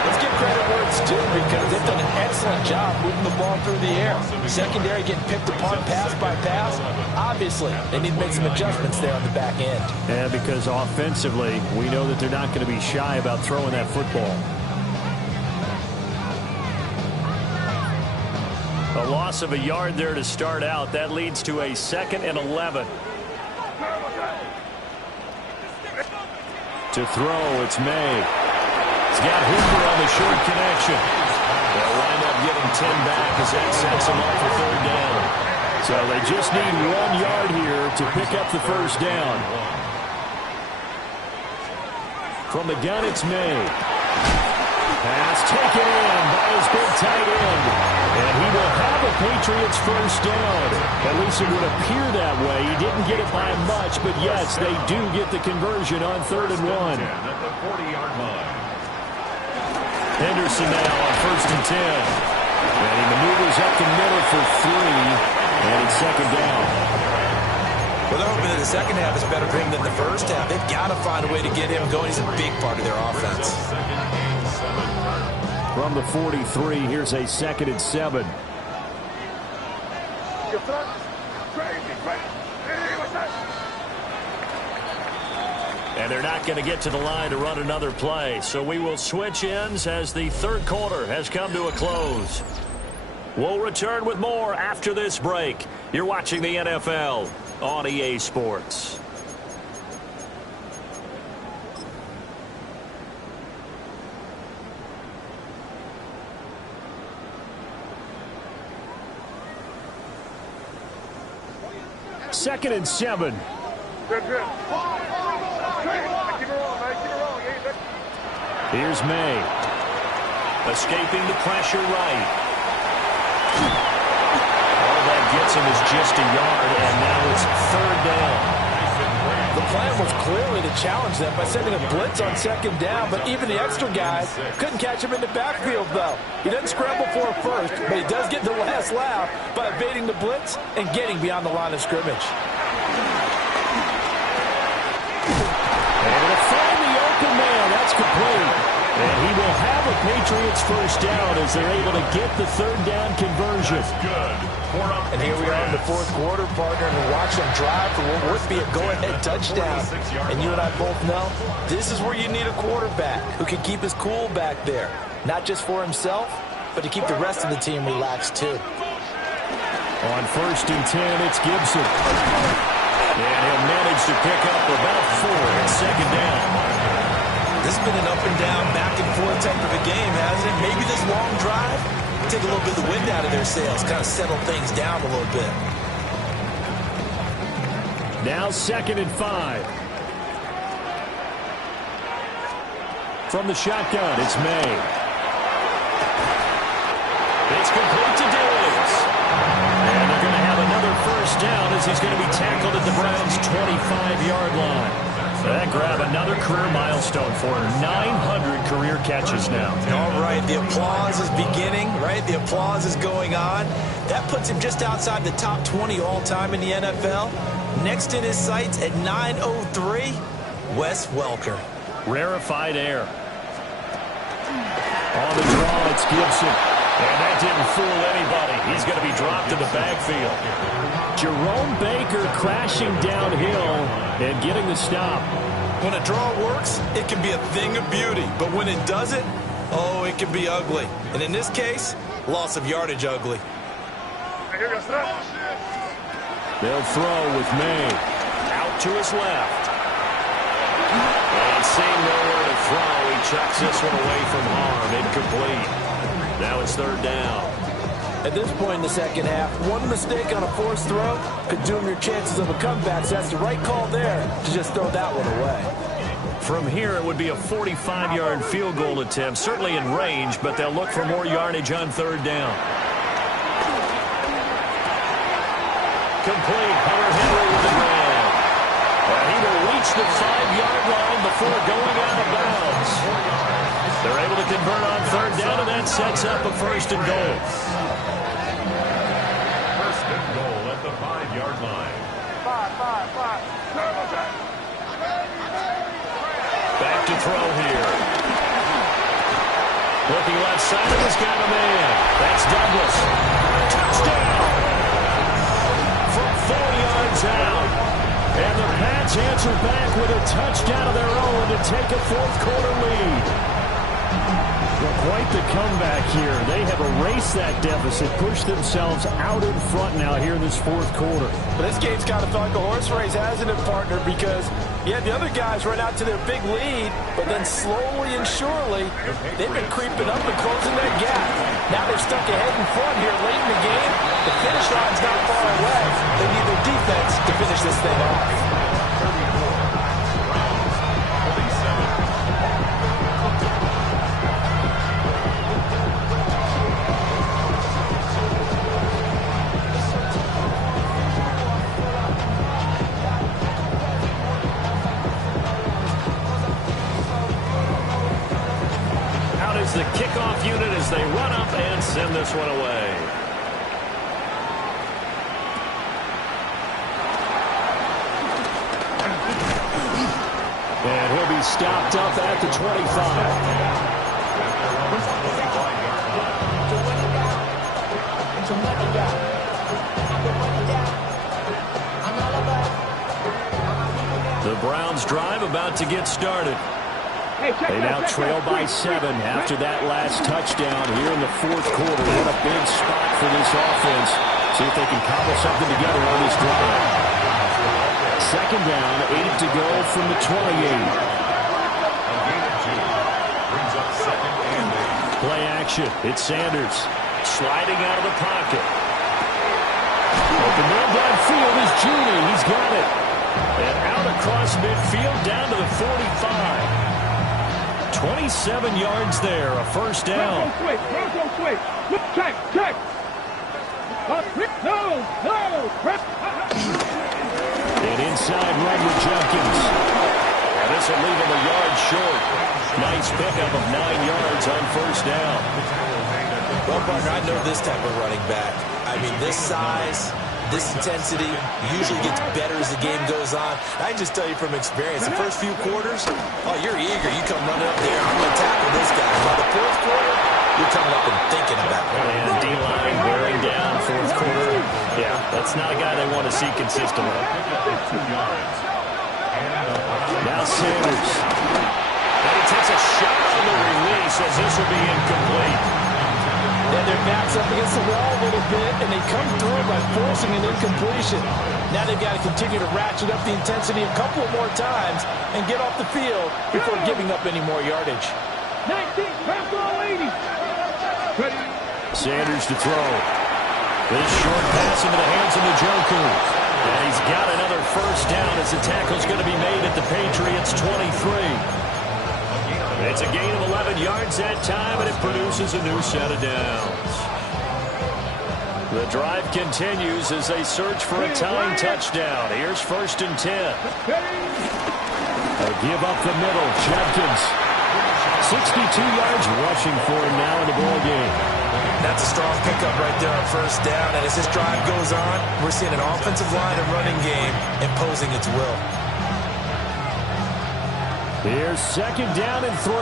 let's give credit where it's due because they've done an excellent job moving the ball through the air. Secondary getting picked apart pass by pass. Obviously, they need to make some adjustments there on the back end. Yeah, because offensively, we know that they're not going to be shy about throwing that football. A loss of a yard there to start out. That leads to a 2nd and 11. To throw, it's May. He's got Hooper on the short connection. They'll wind up getting 10 back as that sets them up for 3rd down. So they just need 1 yard here to pick up the 1st down. From the gun, it's May. Pass taken in by his big tight end. And he will have a Patriots 1st down. At least it would appear that way. He didn't get it by much, but yes, they do get the conversion on 3rd and 1. At the 40-yard line. Henderson now on 1st and 10. And he maneuvers up the middle for 3. And it's 2nd down. Well, they're hoping that the second half is better for him than the first half. They've got to find a way to get him going. He's a big part of their offense. From the 43, here's a 2nd and 7. And they're not going to get to the line to run another play. So we will switch ends as the 3rd quarter has come to a close. We'll return with more after this break. You're watching the NFL on EA Sports. Second and 7. Here's May. Escaping the pressure right. All that gets him is just a yard, and now it's 3rd down. The plan was clearly to challenge them by sending a blitz on 2nd down, but even the extra guys couldn't catch him in the backfield, though. He doesn't scramble for a first, but he does get the last laugh by evading the blitz and getting beyond the line of scrimmage. Able to find the open man. That's complete. And he will have a Patriots 1st down as they're able to get the 3rd down conversion. And here we are in the 4th quarter, partner, and watch them drive for what would be a go-ahead touchdown. And you and I both know this is where you need a quarterback who can keep his cool back there. Not just for himself, but to keep the rest of the team relaxed, too. On 1st and 10, it's Gibson. And he'll manage to pick up about 4 at 2nd down. This has been an up-and-down, back-and-forth type of a game, hasn't it? Maybe this long drive take a little bit of the wind out of their sails, kind of settle things down a little bit. Now 2nd and 5. From the shotgun, it's May. It's complete to Diggs. And they're going to have another 1st down as he's going to be tackled at the Browns' 25-yard line. That grab another career milestone for him. 900 career catches now. All right, the applause is beginning, right? The applause is going on. That puts him just outside the top 20 all-time in the NFL. Next in his sights at 903, Wes Welker. Rarefied air. On the draw, it's Gibson. And that didn't fool anybody. He's going to be dropped in the backfield. Jerome Baker crashing downhill and getting the stop. When a draw works, it can be a thing of beauty. But when it doesn't, oh, it can be ugly. And in this case, loss of yardage ugly. They'll throw with May. Out to his left. And seeing nowhere to throw, he chucks this one away from harm. Incomplete. Now it's third down. At this point in the second half, one mistake on a forced throw could doom your chances of a comeback. So that's the right call there to just throw that one away. From here, it would be a 45-yard field goal attempt, certainly in range, but they'll look for more yardage on third down. Complete. Hunter Henry with the grab. He will reach the 5-yard line before going out of bounds. They're able to convert on third down, and that sets up a first and goal. First and goal at the 5-yard line. Back to throw here. Looking left side, and he's got a man. That's Douglas. Touchdown! From 4 yards out. And the Pats answer back with a touchdown of their own to take a fourth-quarter lead. Well, quite the comeback here. They have erased that deficit, pushed themselves out in front now here in this fourth quarter. But this game's kind of felt like a horse race, hasn't it, partner? Because, yeah, the other guys run out to their big lead, but then slowly and surely, they've been creeping up and closing that gap. Now they're stuck ahead in front here late in the game. The finish line's not far away. They need their defense to finish this thing off. The kickoff unit as they run up and send this one away. And he'll be stopped up at the 25. The Browns drive about to get started. They now trail by 7 after that last touchdown here in the fourth quarter. What a big spot for this offense. See if they can cobble something together on this drive. Second down, 8 to go from the 28. Play action. It's Sanders sliding out of the pocket. Open man downfield is Judy. He's got it. And out across midfield down to the 45. 27 yards there, a first down. Bronco switch. Check. No. And inside run with Jenkins. And this will leave him a yard short. Nice pickup of 9 yards on first down. Well, partner, I know this type of running back. I mean, this size, this intensity usually gets better as the game goes on. I can just tell you from experience, the first few quarters, oh, you're eager. You come running up there, I'm going to tackle this guy. By the fourth quarter, you're coming up and thinking about it. And D-line wearing down fourth quarter. Yeah, that's not a guy they want to see consistently. Now Sanders. And he takes a shot on the release as this will be incomplete. And their backs up against the wall a little bit, and they come through by forcing an incompletion. Now they've got to continue to ratchet up the intensity a couple more times and get off the field before giving up any more yardage. 19, pass ball 80. Sanders to throw. This short pass into the hands of Njoku. And he's got another first down as the tackle's going to be made at the Patriots' 23. It's a gain of 11 yards that time, and it produces a new set of downs. The drive continues as they search for a tying touchdown. Here's first and 10. They give up the middle. Jenkins. 62 yards rushing for him now in the ball game. That's a strong pickup right there on first down. And as this drive goes on, we're seeing an offensive line and running game imposing its will. Here's second down and 3.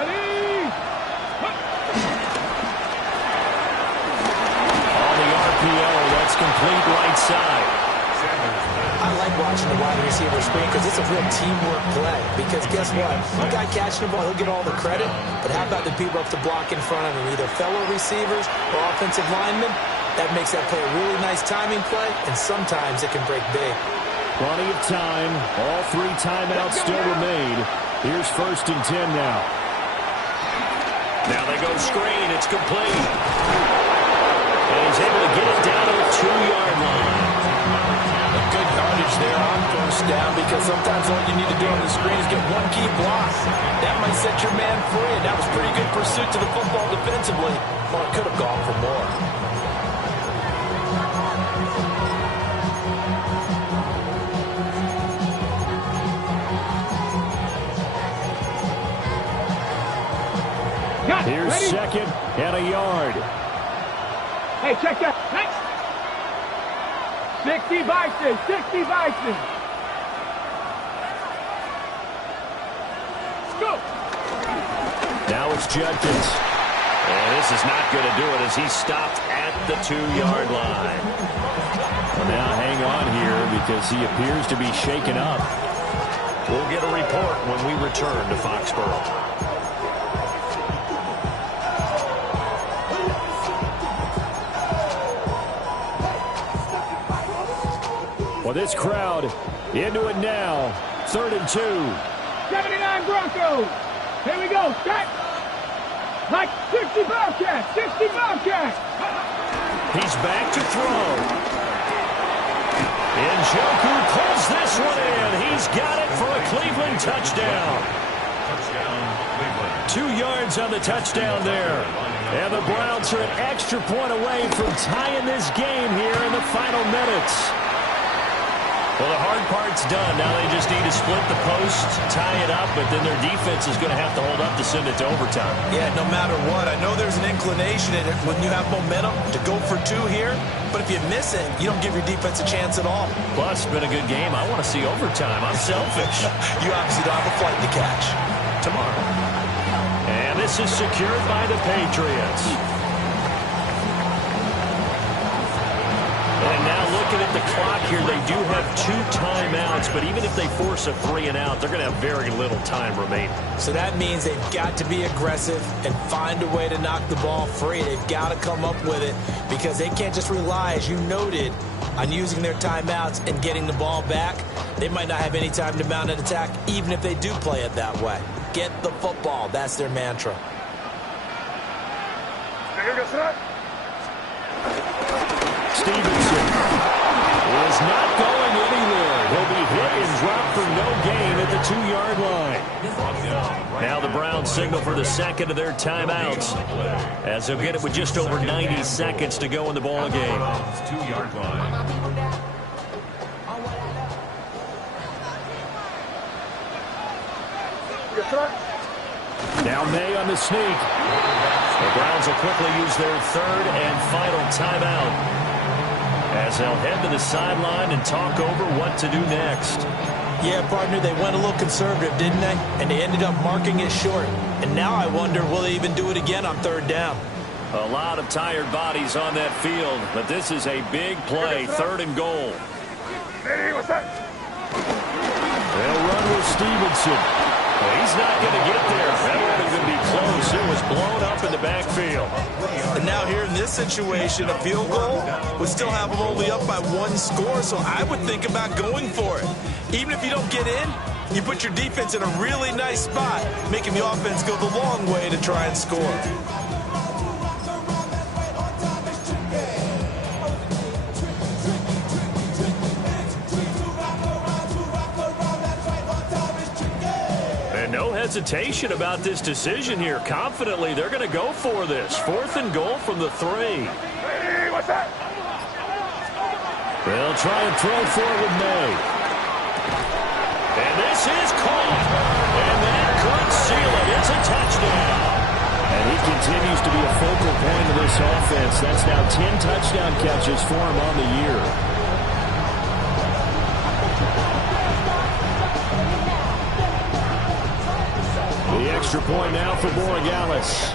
Ready? On the RPO, that's complete right side. I like watching the wide receiver screen because it's a real teamwork play. Because guess what? One guy catching the ball, he'll get all the credit. But how about the people up to block in front of him, either fellow receivers or offensive linemen? That makes that play a really nice timing play, and sometimes it can break big. Plenty of time. All 3 timeouts still remain. Here's 1st and 10 now. Now they go screen. It's complete. And he's able to get it down to the 2-yard line. A good yardage there on 1st down, because sometimes all you need to do on the screen is get one key block. That might set your man free, and that was pretty good pursuit to the football defensively. Well, it could have gone for more. Here's Ready? 2nd and a yard. Hey, check that. Next. 60 Bison. 60 Bison. Let's go. Now it's Judkins. And this is not going to do it as he's stopped at the 2-yard line. Well, now hang on here because he appears to be shaken up. We'll get a report when we return to Foxborough. Well, this crowd into it now. 3rd and 2. 79 Broncos. Here we go. Set. Like 60 Bobcats. 60 Bobcats. He's back to throw. Njoku pulls this one in. He's got it for a Cleveland touchdown. Touchdown, Cleveland. 2 yards on the touchdown there. And the Browns are an extra point away from tying this game here in the final minutes. Well, the hard part's done. Now they just need to split the post, tie it up, but then their defense is going to have to hold up to send it to overtime. Yeah, no matter what. I know there's an inclination in it when you have momentum to go for 2 here, but if you miss it, you don't give your defense a chance at all. Plus, it's been a good game. I want to see overtime. I'm selfish. You obviously don't have a flight to catch. Tomorrow. And this is secured by the Patriots. And now looking at the clock here, they do have 2 timeouts, but even if they force a 3-and-out, they're going to have very little time remaining. So that means they've got to be aggressive and find a way to knock the ball free. They've got to come up with it because they can't just rely, as you noted, on using their timeouts and getting the ball back. They might not have any time to mount an attack, even if they do play it that way. Get the football. That's their mantra. Stevenson is not going anywhere. He'll be hit and dropped for no gain at the 2-yard line. Now the Browns signal for the second of their timeouts, as they'll get it with just over 90 seconds to go in the ball game. 2-yard line. Now May on the sneak. The Browns will quickly use their 3rd and final timeout, as they'll head to the sideline and talk over what to do next. Yeah, partner, they went a little conservative, didn't they? And they ended up marking it short. And now I wonder, will they even do it again on 3rd down? A lot of tired bodies on that field, but this is a big play, 3rd and goal. They'll run with Stevenson. Well, he's not going to get there. That wasn't going to be close. It was blown up in the backfield. And now here in this situation, a field goal would still have them only up by 1 score, so I would think about going for it. Even if you don't get in, you put your defense in a really nice spot, making the offense go the long way to try and score. No hesitation about this decision here. Confidently, they're going to go for this. 4th and goal from the 3. They'll try and throw for it with May. And this is caught. And that could seal it. It's a touchdown. And he continues to be a focal point of this offense. That's now 10 touchdown catches for him on the year. The extra point now for Borregales.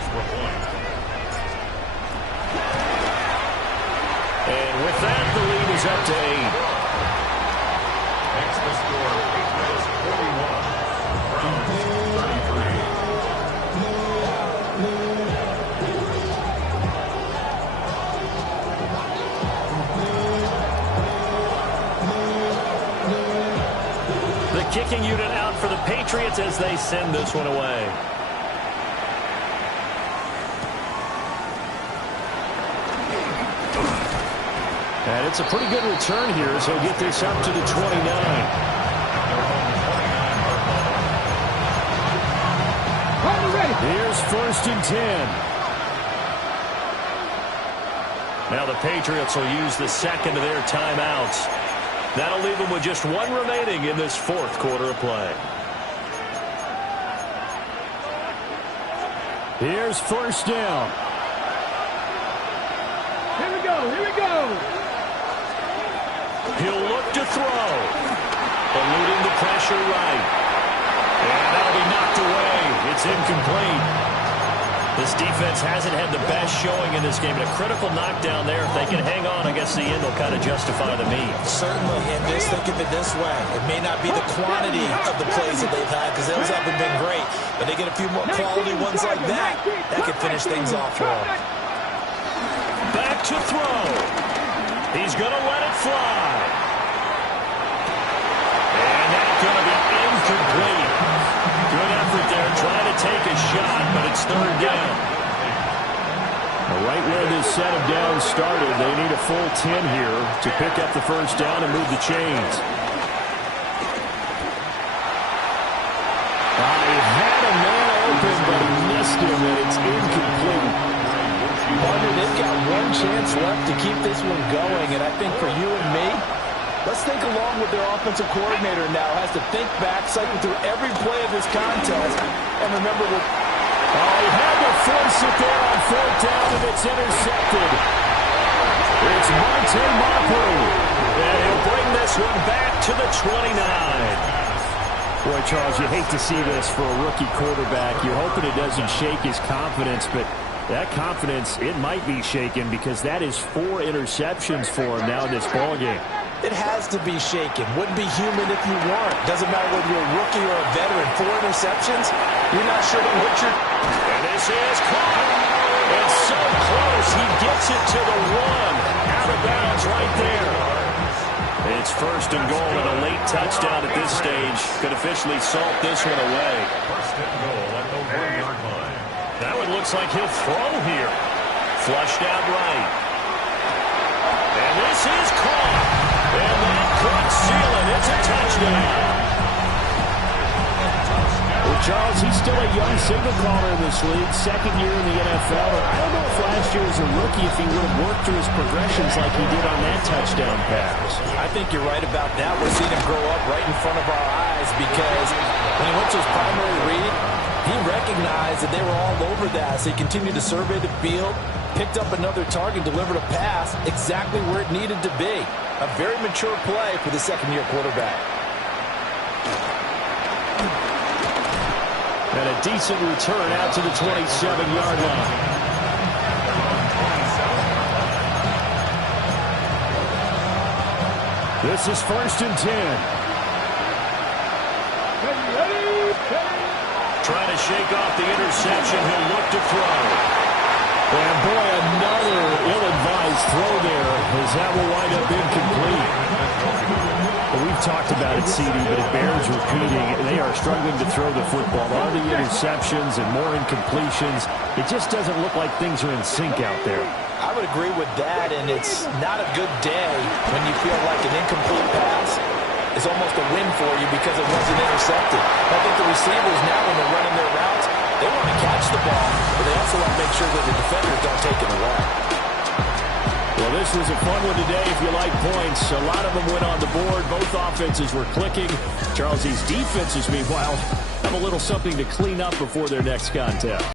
And with that, the lead is up to 8. Next the score, Patriots 41, Browns 33. The kicking unit out for the Patriots as they send this one away. And it's a pretty good return here, so he'll get this up to the 29. Here's 1st and 10. Now the Patriots will use the second of their timeouts. That'll leave them with just one remaining in this 4th quarter of play. Here's 1st down. Here we go, here we go. He'll look to throw. Eluding the pressure right. And that'll be knocked away. It's incomplete. This defense hasn't had the best showing in this game. But a critical knockdown there. If they can hang on, I guess the end will kind of justify the means. Certainly, and just think of it this way. It may not be the quantity of the plays that they've had because those haven't been great. But they get a few more quality ones like that. That could finish things off for them. Back to throw. He's going to let it fly. And that's going to be incomplete. Good effort there, trying to take a shot, but it's 3rd down. Right where this set of downs started, they need a full 10 here to pick up the 1st down and move the chains. He had a man open, but he missed him, and it's incomplete. Partner, they've got one chance left to keep this one going, and I think for you and me, let's think along with their offensive coordinator now. Has to think back, cycle through every play of this contest, and remember what... He had to force it there on 4th down, and it's intercepted. It's Monte Mapu. And he'll bring this one back to the 29. Boy, Charles, you hate to see this for a rookie quarterback. You're hoping it doesn't shake his confidence, but that confidence, it might be shaken because that is 4 interceptions for him now in this ballgame. It has to be shaken. Wouldn't be human if you weren't. Doesn't matter whether you're a rookie or a veteran. 4 interceptions, you're not sure what you're... And this is caught. It's so close. He gets it to the 1. Out of bounds right there. It's 1st and goal and a late touchdown at this stage. Could officially salt this one away. 1st and goal at the 1-yard line. That one looks like he'll throw here. Flushed out right. And this is caught. And that could seal it. It's a touchdown. Well, Charles, he's still a young signal caller in this league, 2nd year in the NFL. I don't know if last year as a rookie if he would have worked through his progressions like he did on that touchdown pass. I think you're right about that. We're seeing him grow up right in front of our eyes because when he went to his primary read, he recognized that they were all over that. So he continued to survey the field, picked up another target, delivered a pass exactly where it needed to be. A very mature play for the 2nd-year quarterback. And a decent return out to the 27-yard line. This is 1st and 10. Trying to shake off the interception. He'll look to throw. And boy, another ill-advised throw there as that will wind up incomplete. Well, we've talked about it, CD, but it bears repeating. They are struggling to throw the football. All the interceptions and more incompletions. It just doesn't look like things are in sync out there. I would agree with that, and it's not a good day when you feel like an incomplete pass is almost a win for you because it wasn't intercepted. I think the receivers now, when they're running their routes, they want to catch the ball, but they also want to make sure that the defenders don't take it away. Well, this was a fun one today if you like points. A lot of them went on the board. Both offenses were clicking. Charles, these defenses, meanwhile, have a little something to clean up before their next contest.